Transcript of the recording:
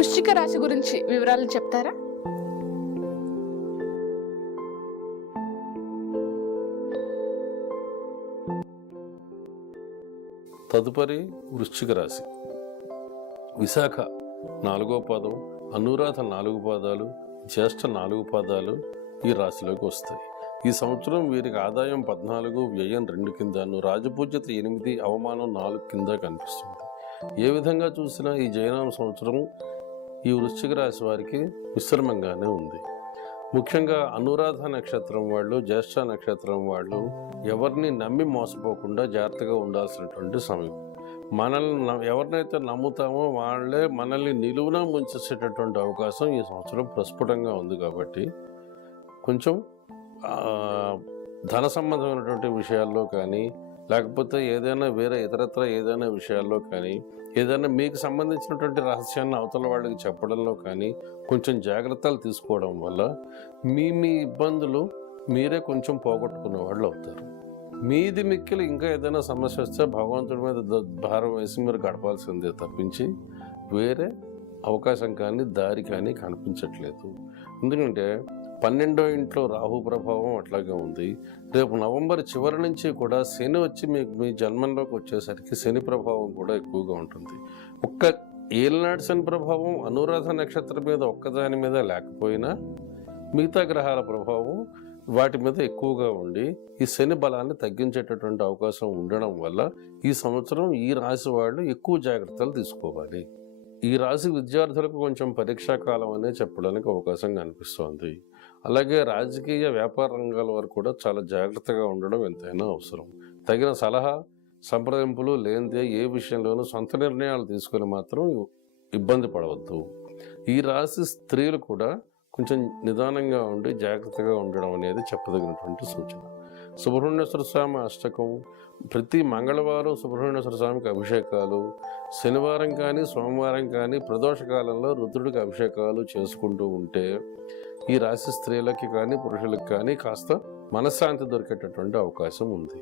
వృశ్చిక రాశి గురించి వివరాలు చెప్తారా? తదుపరి వృశ్చిక రాశి. విశాఖ 4వ పాదం, అనురాధ 4 పాదాలు, జ్యేష్ఠ 4 పాదాలు ఈ రాశిలోకి వస్తాయి. ఈ సంవత్సరం వీరికి ఆదాయం 14, వ్యయం 2 కిందను, రాజపూజ్యత 8, అవమానం 4 కింద కనిపిస్తుంది. ఏ విధంగా చూసినా ఈ జయనామ సంవత్సరం ఈ వృశ్చిక రాశి వారికి మిశ్రమంగానే ఉంది. ముఖ్యంగా అనురాధ నక్షత్రం వాళ్ళు, జ్యేష్ఠ నక్షత్రం వాళ్ళు ఎవరిని నమ్మి మోసపోకుండా జాగ్రత్తగా ఉండాల్సినటువంటి సమయం. మనల్ని ఎవరినైతే నమ్ముతామో వాళ్ళే మనల్ని నిలువున ముంచేసేటటువంటి అవకాశం ఈ సంవత్సరం ప్రస్ఫుటంగా ఉంది. కాబట్టి కొంచెం ధన సంబంధమైనటువంటి విషయాల్లో కానీ, లేకపోతే ఏదైనా వేరే ఇతరత్ర ఏదైనా విషయాల్లో కానీ, ఏదైనా మీకు సంబంధించినటువంటి రహస్యాన్ని అవతల వాళ్ళకి చెప్పడంలో కానీ కొంచెం జాగ్రత్తలు తీసుకోవడం వల్ల మీ ఇబ్బందులు మీరే కొంచెం పోగొట్టుకునే వాళ్ళు అవుతారు. మీది మిక్కిలి ఇంకా ఏదైనా సమస్య వస్తే భగవంతుడి మీద భారం వేసి మీరు గడపాల్సిందే తప్పించి వేరే అవకాశం కానీ దారి కానీ కనిపించట్లేదు. ఎందుకంటే 12వ ఇంట్లో రాహు ప్రభావం అట్లాగే ఉంది. రేపు నవంబర్ చివరి నుంచి కూడా శని వచ్చి మీ జన్మంలోకి వచ్చేసరికి శని ప్రభావం కూడా ఎక్కువగా ఉంటుంది. ఒక్క ఏలినాటి శని ప్రభావం అనురాధ నక్షత్రం మీద ఒక్కదాని మీద లేకపోయినా మిగతా గ్రహాల ప్రభావం వాటి మీద ఎక్కువగా ఉండి ఈ శని బలాన్ని తగ్గించేటటువంటి అవకాశం ఉండడం వల్ల ఈ సంవత్సరం ఈ రాశి వాళ్ళు ఎక్కువ జాగ్రత్తలు తీసుకోవాలి. ఈ రాశి విద్యార్థులకు కొంచెం పరీక్షా కాలం అనే చెప్పడానికి అవకాశం కనిపిస్తోంది. అలాగే రాజకీయ వ్యాపార రంగాల వరకు కూడా చాలా జాగ్రత్తగా ఉండడం ఎంతైనా అవసరం. తగిన సలహా సంప్రదింపులు లేనిదే ఏ విషయంలోనూ సొంత నిర్ణయాలు తీసుకొని మాత్రం ఇబ్బంది పడవద్దు. ఈ రాశి స్త్రీలు కూడా కొంచెం నిదానంగా ఉండి జాగ్రత్తగా ఉండడం అనేది చెప్పదగినటువంటి సూచన. సుబ్రహ్మణ్యేశ్వర స్వామి అష్టకం, ప్రతి మంగళవారం సుబ్రహ్మణ్యేశ్వర స్వామికి అభిషేకాలు, శనివారం కానీ సోమవారం కానీ ప్రదోషకాలంలో రుద్రుడికి అభిషేకాలు చేసుకుంటూ ఉంటే ఈ రాశి స్త్రీలకి కానీ పురుషులకి కానీ కాస్త మనశ్శాంతి దొరికేటటువంటి అవకాశం ఉంది.